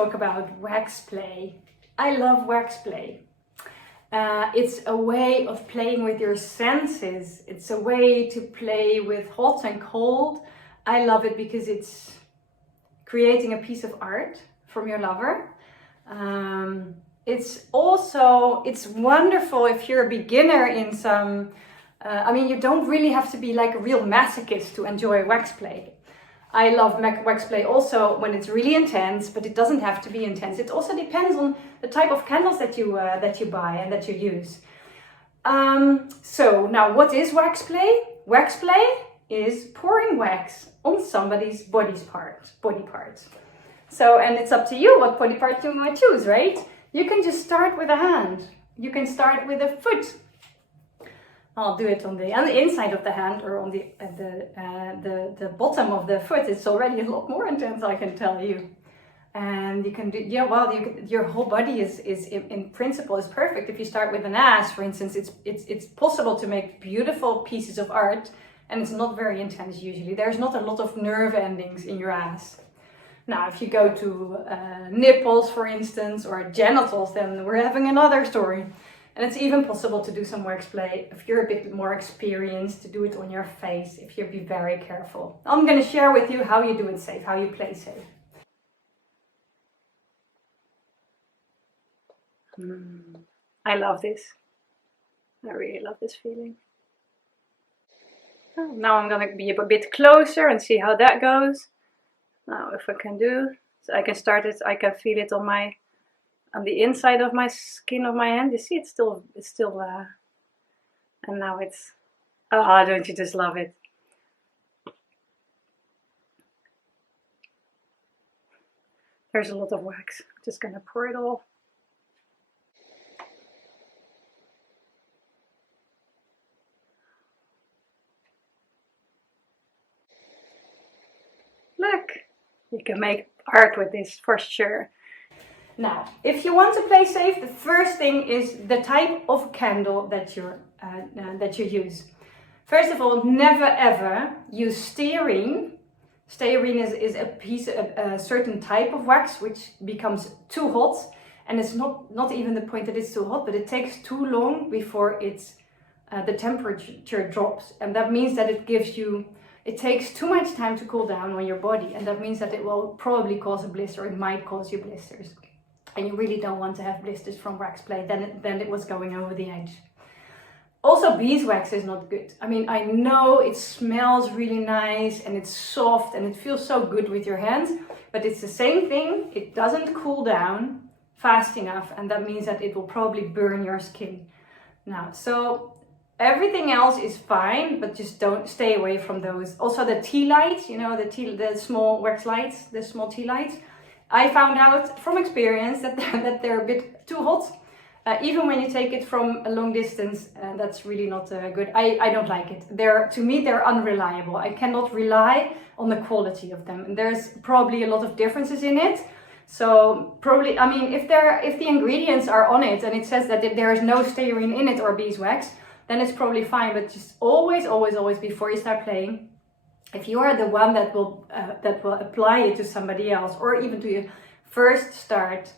talk about wax play. I love wax play. It's a way of playing with your senses. It's a way to play with hot and cold. I love it because it's creating a piece of art from your lover. It's wonderful if you're a beginner in some, you don't really have to be like a real masochist to enjoy wax play. I love wax play also when it's really intense, but it doesn't have to be intense. It also depends on the type of candles that you buy and that you use. So now, what is wax play? Wax play is pouring wax on somebody's body part. So, and it's up to you what body part you might choose, right? You can just start with a hand. You can start with a foot. I'll do it on the inside of the hand, or on the bottom of the foot. It's already a lot more intense, I can tell you. And you can do, your whole body is in principle is perfect. If you start with an ass, for instance, it's possible to make beautiful pieces of art, and it's not very intense usually. There's not a lot of nerve endings in your ass. Now, if you go to nipples, for instance, or genitals, then we're having another story. And it's even possible to do some wax play if you're a bit more experienced, to do it on your face, if you be very careful. I'm going to share with you how you do it safe, how you play safe. I love this. I really love this feeling. Oh, now I'm going to be a bit closer and see how that goes. Now, if I can do, so I can start it, I can feel it on the inside of my skin of my hand. You see, it's still, and now it's, oh, don't you just love it? There's a lot of wax. Just gonna pour it all. Look, you can make art with this for sure. Now, if you want to play safe, the first thing is the type of candle that you use. First of all, never ever use stearine. Stearine is a certain type of wax which becomes too hot, and it's not even the point that it's too hot, but it takes too long before the temperature drops, and that means that it takes too much time to cool down on your body, and that means that it will probably cause a blister. It might cause you blisters. And you really don't want to have blisters from wax play, then it was going over the edge. Also, beeswax is not good. I mean, I know it smells really nice and it's soft and it feels so good with your hands, but it's the same thing. It doesn't cool down fast enough, and that means that it will probably burn your skin. Now, so everything else is fine, but just don't stay away from those. Also, the tea lights, the small wax lights, the small tea lights. I found out from experience that they're a bit too hot. Even when you take it from a long distance, that's really not good. I don't like it. To me, they're unreliable. I cannot rely on the quality of them. And there's probably a lot of differences in it. So probably, I mean, if the ingredients are on it and it says that there is no stearine in it or beeswax, then it's probably fine. But just always, always, always, before you start playing, if you are the one that will apply it to somebody else, or even to you, first start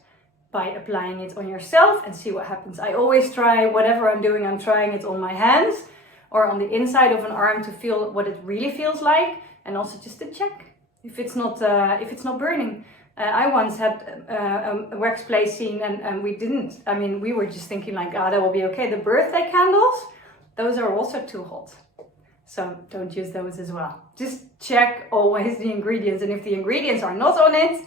by applying it on yourself and see what happens. I always try, whatever I'm doing, I'm trying it on my hands or on the inside of an arm to feel what it really feels like, and also just to check if it's not burning. I once had a wax play scene and we didn't. I mean, we were just thinking like, that will be okay. The birthday candles, those are also too hot. So don't use those as well. Just check always the ingredients, and if the ingredients are not on it,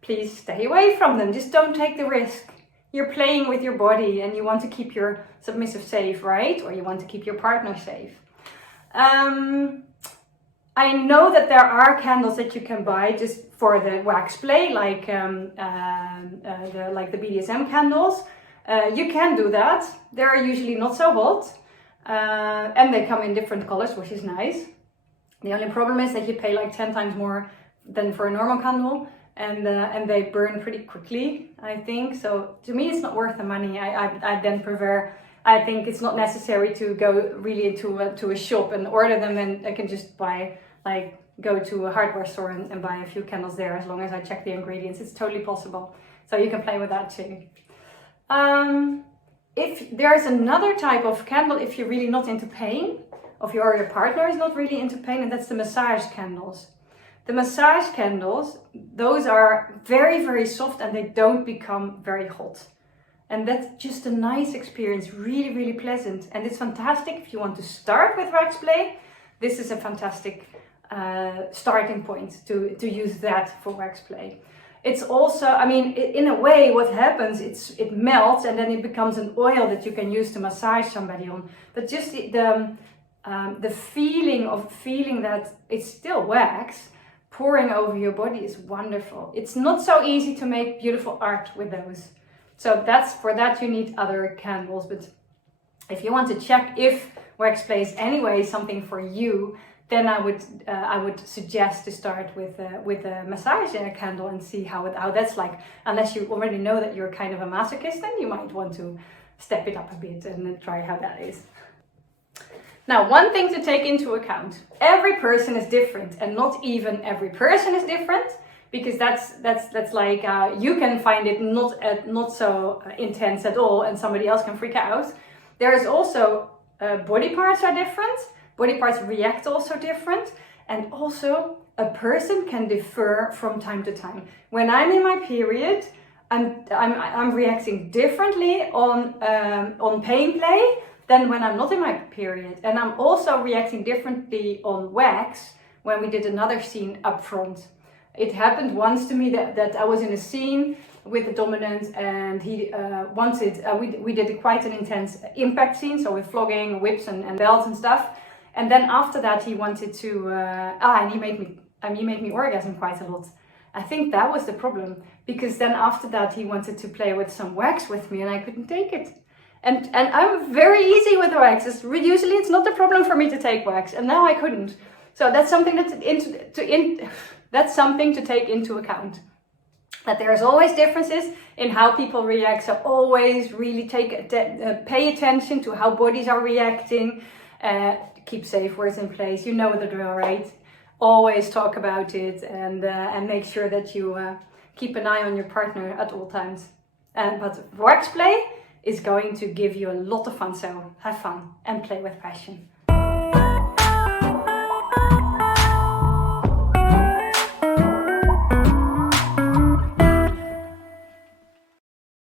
please stay away from them. Just don't take the risk. You're playing with your body and you want to keep your submissive safe, right? Or you want to keep your partner safe. I know that there are candles that you can buy just for the wax play, like the BDSM candles. You can do that. They're usually not so hot. And they come in different colors, which is nice. The only problem is that you pay like 10 times more than for a normal candle, and they burn pretty quickly, I think. So to me, it's not worth the money. I then prefer. I think it's not necessary to go really to a shop and order them, and I can just buy like go to a hardware store and buy a few candles there, as long as I check the ingredients. It's totally possible. So you can play with that too. If there's another type of candle, if you're really not into pain, or your partner is not really into pain, and that's the massage candles. The massage candles, those are very, very soft and they don't become very hot. And that's just a nice experience, really, really pleasant. And it's fantastic if you want to start with wax play. This is a fantastic starting point to use that for wax play. It's also, I mean, in a way, what happens, it melts and then it becomes an oil that you can use to massage somebody on. But just the feeling of feeling that it's still wax pouring over your body is wonderful. It's not so easy to make beautiful art with those. So for that you need other candles. But if you want to check if wax play is anyway something for you, then I would suggest to start with a massage candle and see how that's like. Unless you already know that you're kind of a masochist, then you might want to step it up a bit and try how that is. Now, one thing to take into account: every person is different, and not even every person is different, because that's like you can find it not so intense at all, and somebody else can freak out. There is also body parts are different. Body parts react also different, and also a person can differ from time to time. When I'm in my period, I'm reacting differently on pain play than when I'm not in my period, and I'm also reacting differently on wax when we did another scene up front. It happened once to me that I was in a scene with the dominant, and he wanted. We did quite an intense impact scene, so with flogging, whips, and belts and stuff. And then after that, he wanted to, and he made me orgasm quite a lot. I think that was the problem, because then after that, he wanted to play with some wax with me, and I couldn't take it. And I'm very easy with wax. Usually, it's not a problem for me to take wax, and now I couldn't. So that's something that's something to take into account. That there's always differences in how people react. So always really pay attention to how bodies are reacting. Keep safe words in place. You know the drill, right? Always talk about it, and make sure that you keep an eye on your partner at all times. But wax play is going to give you a lot of fun, so have fun and play with passion.